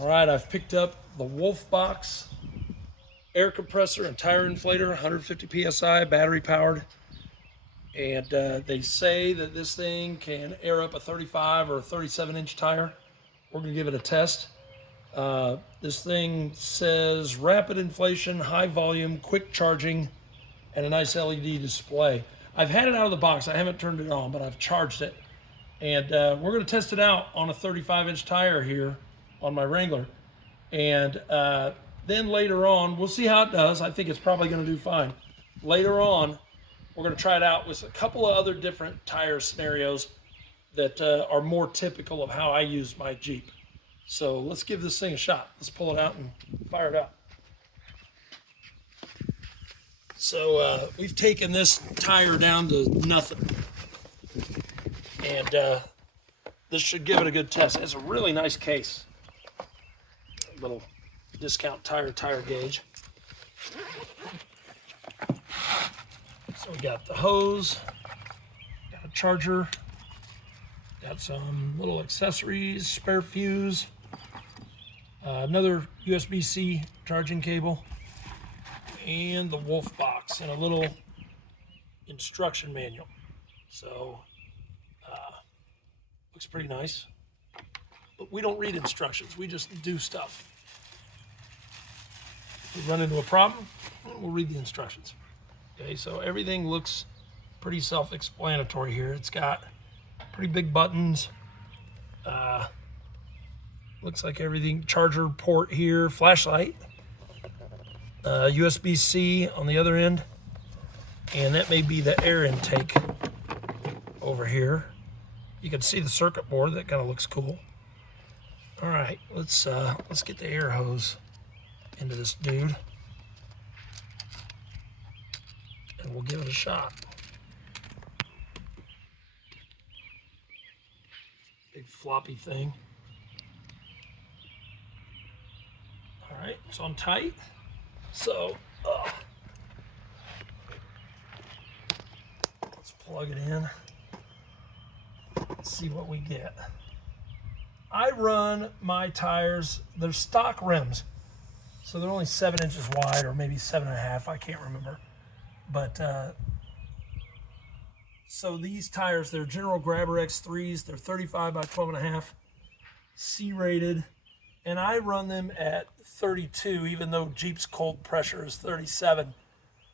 All right, I've picked up the Box Air Compressor and tire inflator, 150 psi, battery powered. And they say that this thing can air up a 35 or 37-inch tire. We're gonna give it a test. This thing says rapid inflation, high volume, quick charging, and a nice LED display. I've had it out of the box. I haven't turned it on, but I've charged it. And we're gonna test it out on a 35-inch tire here on my Wrangler. And then later on, we'll see how it does. I think it's probably gonna do fine. Later on, we're gonna try it out with a couple of other different tire scenarios that are more typical of how I use my Jeep. So let's give this thing a shot. Let's pull it out and fire it up. So we've taken this tire down to nothing. And this should give it a good test. It's a really nice case. A little discount tire gauge. So we got the hose, got a charger, got some little accessories, spare fuse, another USB-C charging cable, and the Box and a little instruction manual. So looks pretty nice, but we don't read instructions, we just do stuff. If we run into a problem, we'll read the instructions. Okay, so everything looks pretty self-explanatory here. It's got pretty big buttons. Looks like everything, charger port here, flashlight, USB-C on the other end, and that may be the air intake over here. You can see the circuit board, that kind of looks cool. All right, let's get the air hose into this dude, and we'll give it a shot. Big floppy thing. All right, it's on tight. So let's plug it in. Let's see what we get. I run my tires, they're stock rims. So they're only 7 inches wide, or maybe 7.5, I can't remember. But so these tires, they're General Grabber X3s. They're 35 by 12.5, C-rated. And I run them at 32, even though Jeep's cold pressure is 37.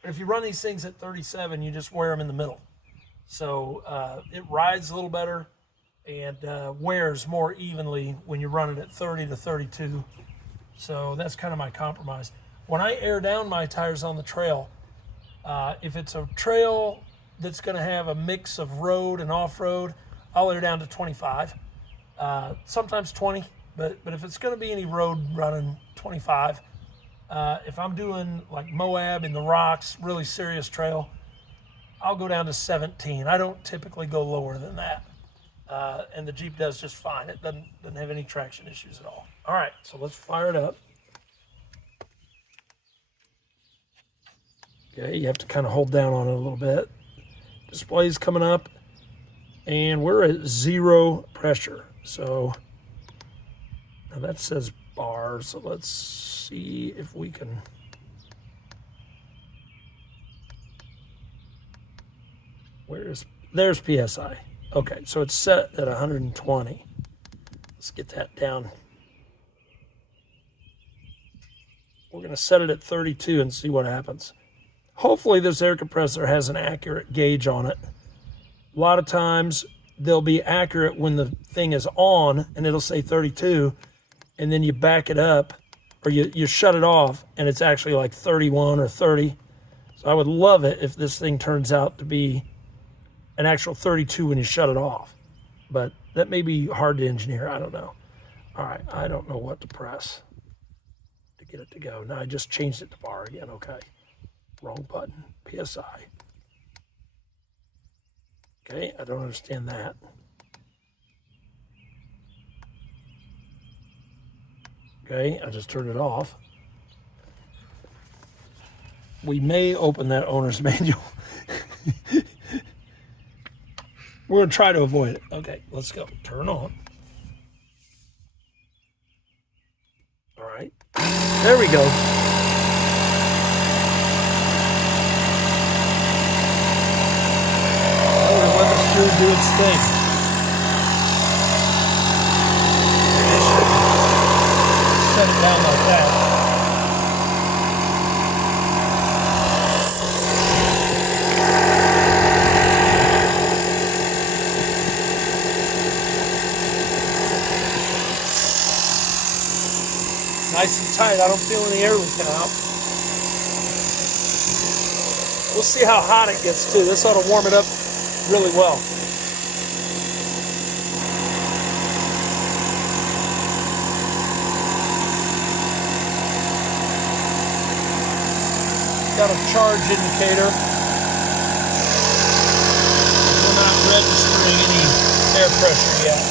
But if you run these things at 37, you just wear them in the middle. So it rides a little better and wears more evenly when you run it at 30 to 32. So that's kind of my compromise. When I air down my tires on the trail, if it's a trail that's going to have a mix of road and off-road, I'll air down to 25, sometimes 20, but if it's going to be any road running, 25. If I'm doing like Moab in the rocks, really serious trail, I'll go down to 17. I don't typically go lower than that. And the Jeep does just fine. It doesn't have any traction issues at all. All right, so let's fire it up. Okay, you have to kind of hold down on it a little bit. Display's coming up, and we're at 0 pressure. So now that says bar, so let's see if we can. There's PSI. Okay, so it's set at 120. Let's get that down. We're gonna set it at 32 and see what happens. Hopefully this air compressor has an accurate gauge on it. A lot of times they'll be accurate when the thing is on and it'll say 32, and then you back it up or you shut it off and it's actually like 31 or 30. So I would love it if this thing turns out to be an actual 32 when you shut it off. But that may be hard to engineer, I don't know. All right, I don't know what to press to get it to go. Now I just changed it to bar again, okay. Wrong button, PSI. Okay, I don't understand that. Okay, I just turned it off. We may open that owner's manual. We're gonna try to avoid it. Okay, let's go, turn on. right, there we go. We're gonna let this tool do its thing. Set it down like that. Nice and tight. I don't feel any air leaking out. We'll see how hot it gets too. This ought to warm it up really well. Got a charge indicator. We're not registering any air pressure yet.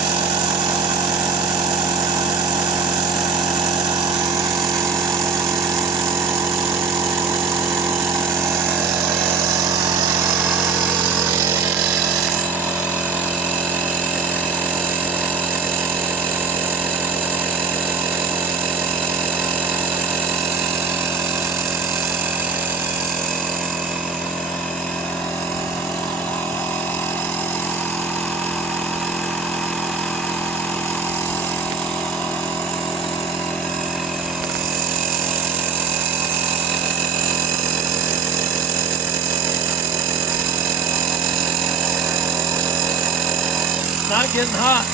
Not getting hot.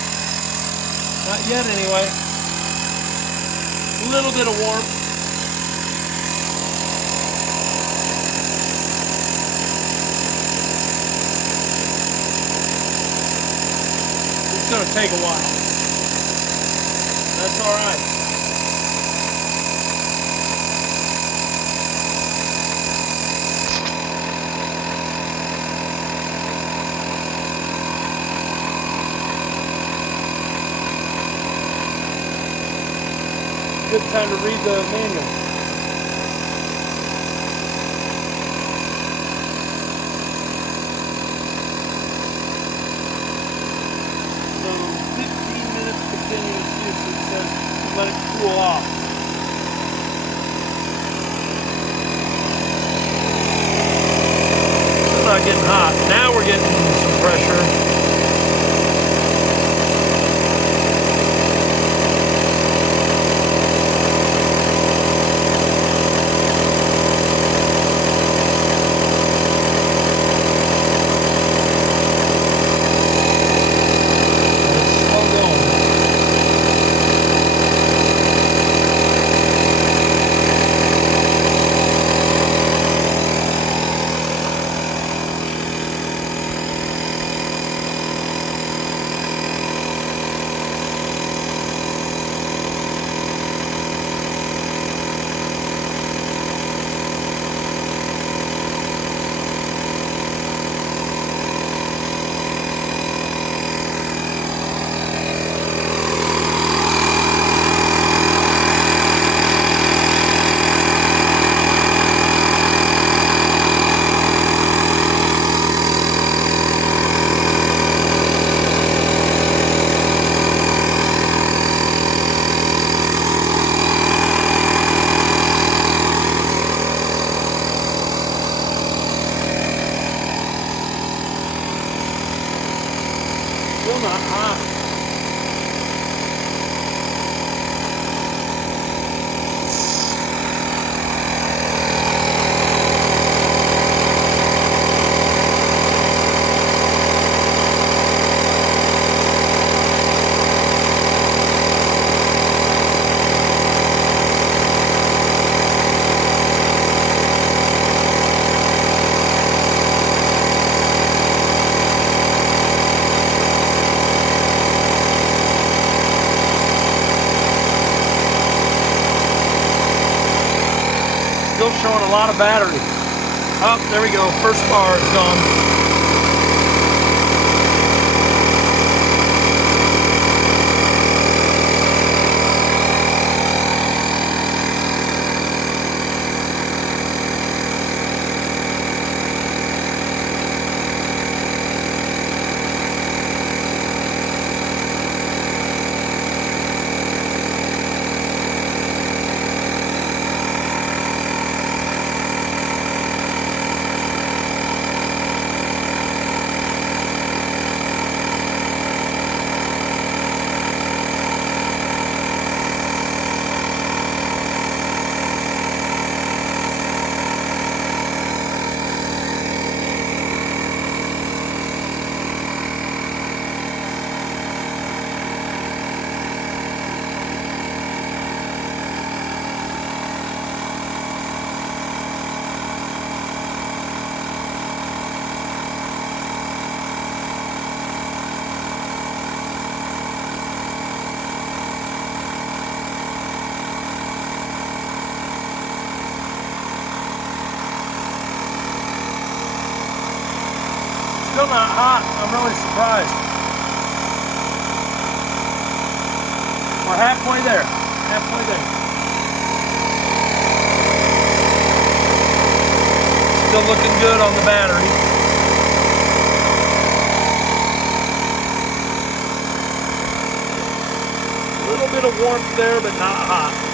Not yet anyway. A little bit of warmth. It's going to take a while. That's all right. Good time to read the manual. So 15 minutes continuous use, it says let it cool off. It's not getting hot. Now we're getting some pressure. Still not hot. Still showing a lot of battery. Oh, there we go. First bar is gone. not hot. I'm really surprised. We're halfway there. Halfway there. Still looking good on the battery. A little bit of warmth there, but not hot.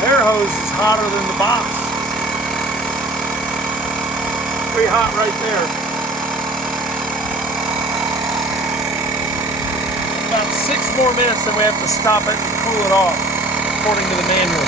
Air hose is hotter than the box. Pretty hot right there. About 6 more minutes, then we have to stop it and cool it off, according to the manual.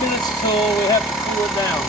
Minutes till we have to cool it down.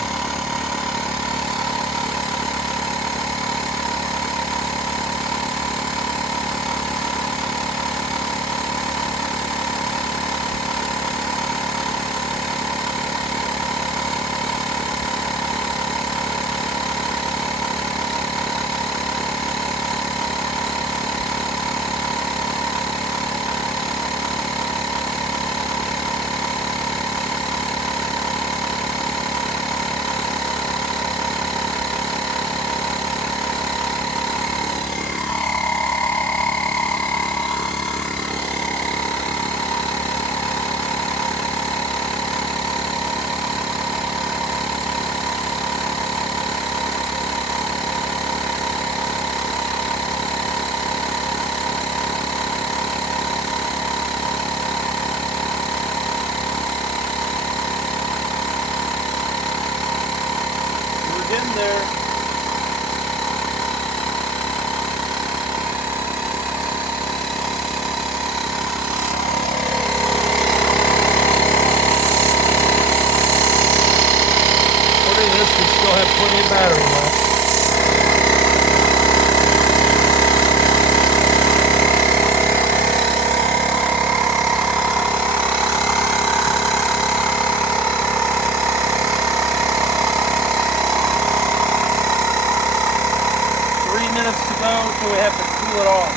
In there. According to this, we still have plenty of battery left. Minutes to go till we have to cool it off.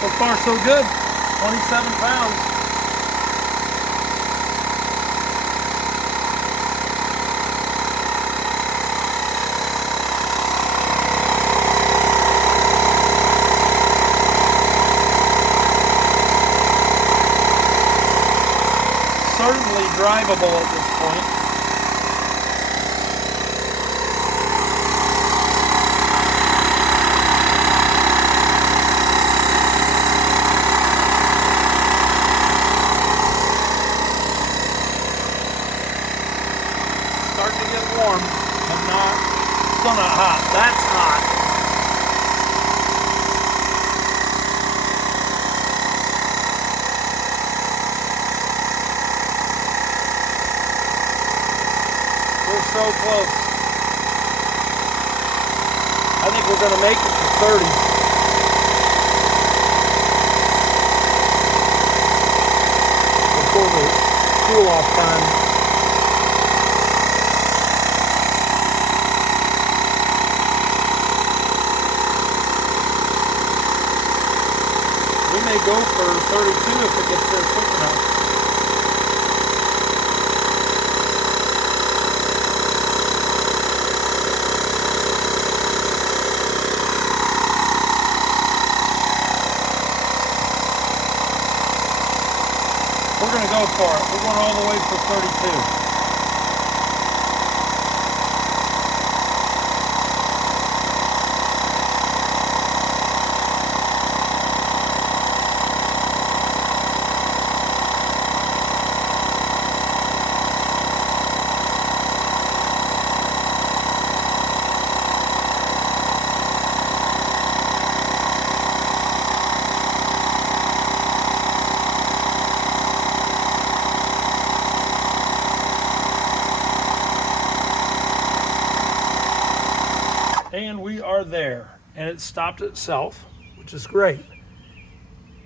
So far so good. 27 pounds. Certainly drivable at this point. Warm, but still not hot. That's hot. so close. I think we're going to make it to 30. Before the cool off time. We may go for 32 if it gets there quick enough. We're going to go for it. We're going all the way for 32. And we are there, and it stopped itself, which is great.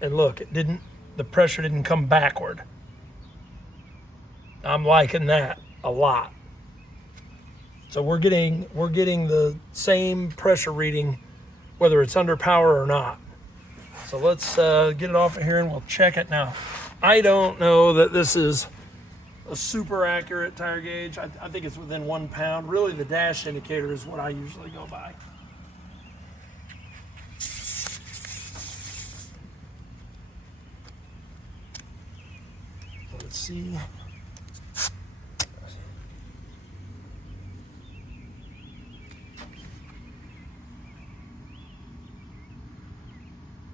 And look, the pressure didn't come backward. I'm liking that a lot. So we're getting the same pressure reading, whether it's under power or not. So let's get it off of here and we'll check it now. I don't know that this is a super accurate tire gauge. I think it's within 1 pound. Really, the dash indicator is what I usually go by. So let's see.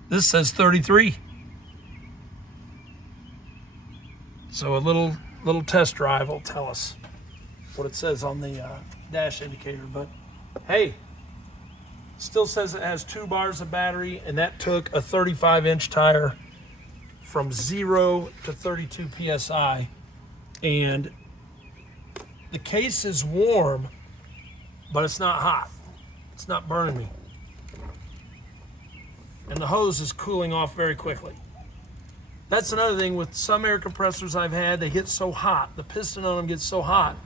This says 33. So a little test drive will tell us what it says on the dash indicator. But hey, still says it has 2 bars of battery, and that took a 35-inch tire from 0 to 32 psi. And the case is warm, but it's not hot. It's not burning me. And the hose is cooling off very quickly. That's another thing with some air compressors I've had, they get so hot, the piston on them gets so hot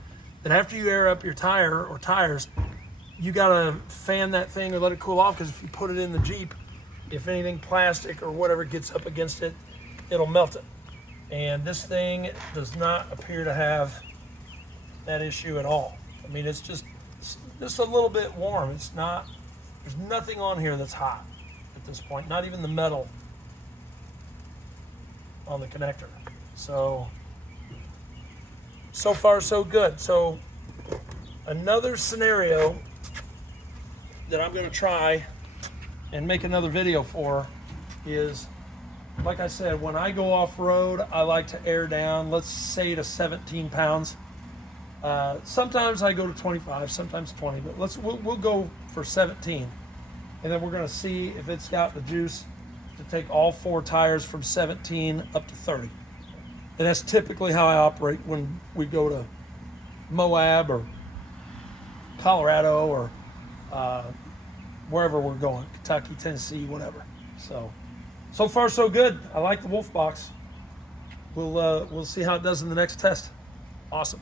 that after you air up your tire or tires, you gotta fan that thing or let it cool off, because if you put it in the Jeep, if anything plastic or whatever gets up against it, it'll melt it. And this thing does not appear to have that issue at all. I mean, it's just a little bit warm. It's not, there's nothing on here that's hot at this point, not even the metal on the connector. So far so good. So another scenario that I'm going to try and make another video for is, like I said, when I go off-road, I like to air down, let's say to 17 pounds. Sometimes I go to 25, sometimes 20, but we'll go for 17. And then we're going to see if it's got the juice to take all 4 tires from 17 up to 30. And that's typically how I operate when we go to Moab or Colorado or wherever we're going, Kentucky, Tennessee, whatever. So far so good. I like the Wolf Box. We'll see how it does in the next test. Awesome.